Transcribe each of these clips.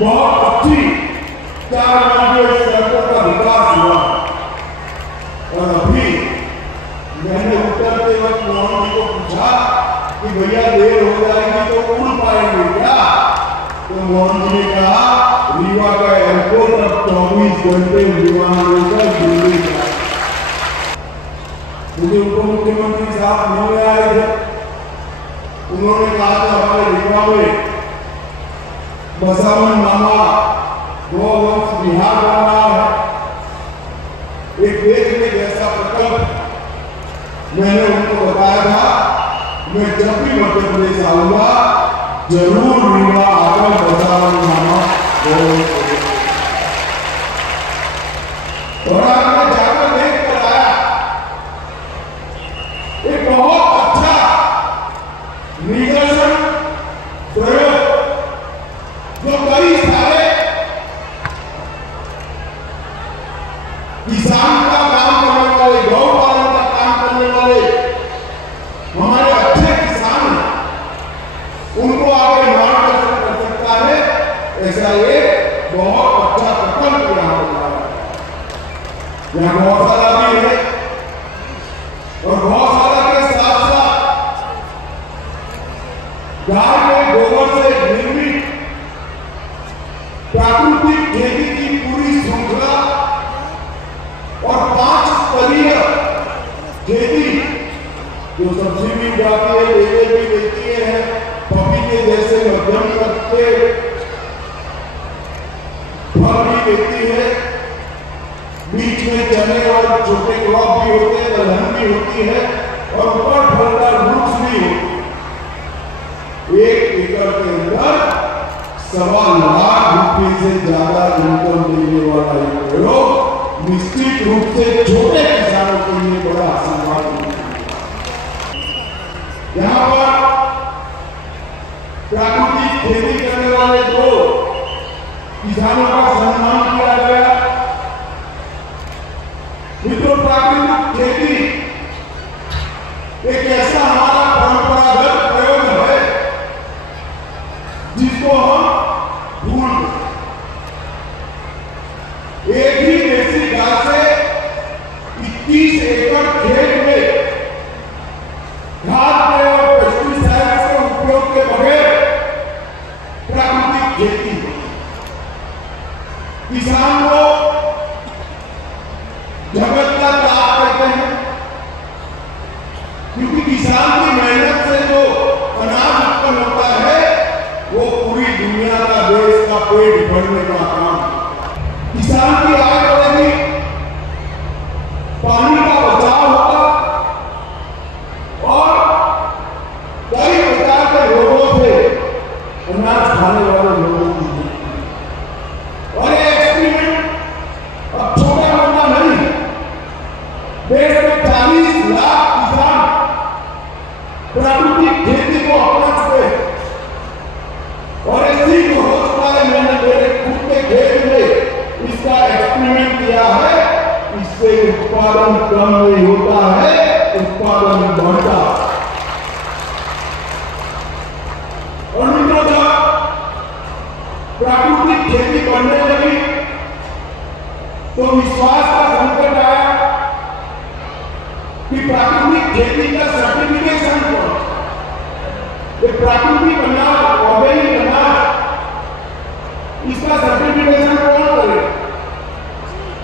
बहुत अच्छी 4 सड़कों का विकास हुआ। और अभी मैंने उतरते वक्त मोहन जी को पूछा कि भैया देर हो जाएगी तो उड़ पाएंगे क्या? तो मोहन जी ने कहा रीवा का एयरपोर्ट अब 24 घंटे विमान लेकर दिल्ली का। मुझे उप मुख्यमंत्री साहब मिलने आए थे। उन्होंने कहा था हमारे रीवा में बसावन मामा गोवंश बिहार बन रहा है, एक देखने जैसा प्रकल्प। मैंने उनको बताया था मैं जब भी मध्य प्रदेश आऊंगा जरूर रीवा आकर बसावन मामा गोवंश। और आपने जाकर देख कर आया एक बहुत अच्छा निदर्शन प्रयोग जो कई सारे किसान का काम करने वाले, गौ पालन का काम करने वाले हमारे अच्छे किसान हैं, उनको आगे मार्गदर्शन कर सकता है। ऐसा एक बहुत अच्छा प्रकल्प यहाँ हो रहा है। यहाँ गौशाला भी है और गौशाला के साथ साथ गाय के गोबर से निर्मित प्राकृतिक खेती की पूरी श्रृंखला और 5 स्तरीय खेती जो सब्जी भी उगाती है, बेले भी देती है, पपीते जैसे मध्यम कद के फल भी देती है, बीच में चने और छोटे क्रॉप भी होते हैं, दलहन भी होती है और ऊपर फलदार वृक्ष भी होते हैं। 1 एकड़ के अंदर 1.25 लाख रुपए से ज्यादा इनकम देने वाला ये प्रयोग निश्चित रूप से छोटे किसानों के लिए बड़ा आशीर्वाद है। यहाँ पर प्राकृतिक खेती करने वाले 2 किसानों का सम्मान किया गया। मित्रों, प्राकृतिक खेती एक ऐसा हमारा परंपरागत प्रयोग है जिसको हम भूल गए। एक ही देसी गाय से 21 एकड़ खेत में खाद के और पेस्टिसाइड्स के उपयोग के बगैर प्राकृतिक खेती। किसान को जगत का ताप कहते हैं क्योंकि किसान की मेहनत से जो अनाज उत्पन्न होता है वो पूरी दुनिया का, देश का पेट भरने का काम। किसान की आय बढ़ेगी, पानी का बचाव होगा और कई प्रकार के रोगों से अनाज खाने वाले लोगों की। और ये एक्सपेरिमेंट अब छोटा मोटा नहीं, देश में 40 लाख किसान प्राकृतिक खेती को अपना चुके हैं। और ऐसी हो चुका है, मैंने मेरे खुद के खेत में इसका एक्सपेरिमेंट किया है। इससे उत्पादन कम नहीं होता है, उत्पादन बढ़ता। और मित्रों, जब प्राकृतिक खेती बढ़ने लगी तो विश्वास का संकट आया कि प्राकृतिक खेती का सर्टिफिकेशन कौन? ये प्राकृतिक अनाज, ऑर्गेनिक अनाज, इसका सर्टिफिकेशन कौन करे?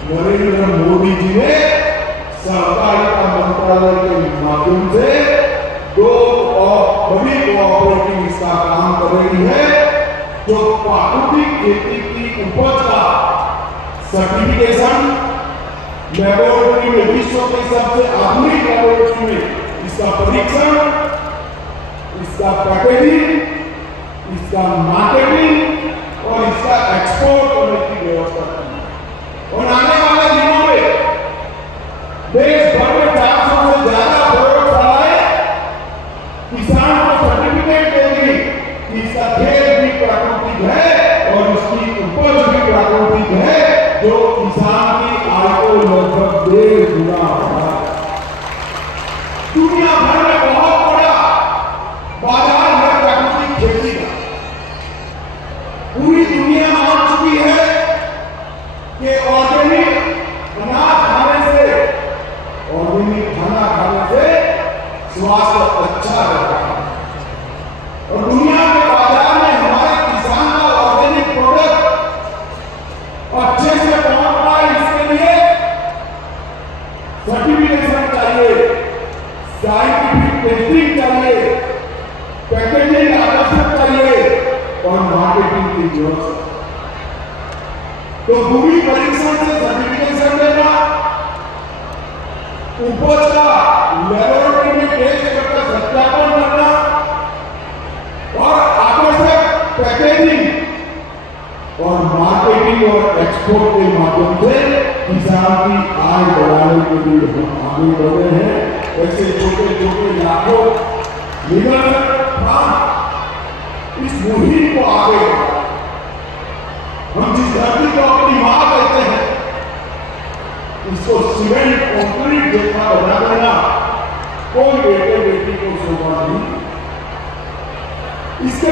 नरेंद्र मोदी जी ने सहकारिता मंत्रालय के माध्यम से 2 बड़ी कोऑपरेटिव इसका काम कर रही है जो प्राकृतिक खेती की उपज का सर्टिफिकेशन लेबोरेटरी में, विश्व के सबसे आधुनिक लेबोरेटरी में इसका परीक्षण, इसका पैकेजिंग, इसका मार्केटिंग और इसका एक्सपोर्ट करने की व्यवस्था की। और आने वाले दिनों में देश भर में 400 से ज्यादा प्रयोगशालाएं किसान को सर्टिफिकेट देंगी कि इसका खेत भी प्राकृतिक है और इसकी उपज भी प्राकृतिक है, जो किसान की आय को लगभग 1.5 गुना बढ़ा। दुनिया भर में बहुत बड़ा बाजार है प्राकृतिक खेती का। पूरी दुनिया में सर्टिफिकेशन चाहिए, साइंटिफिक टेस्टिंग चाहिए, पैकेजिंग आकर्षक चाहिए और मार्केटिंग की व्यवस्था। तो भूमि परीक्षण से सर्टिफिकेशन देना, उपज का लेबोरेटरी में टेस्ट करके सत्यापन करना और आकर्षक पैकेजिंग और मार्केटिंग और एक्सपोर्ट के माध्यम से किसान की आय बढ़ाने के लिए हम आगे बढ़ रहे हैं। ऐसे छोटे छोटे लाखों निबंधक इस मुहिम को आगे बढ़ा। हम जिस धरती को अपनी मां कहते हैं, इसको सीमेंट कंक्रीट जैसा बना देना कोई बेटे बेटी को शोभा नहीं। इसके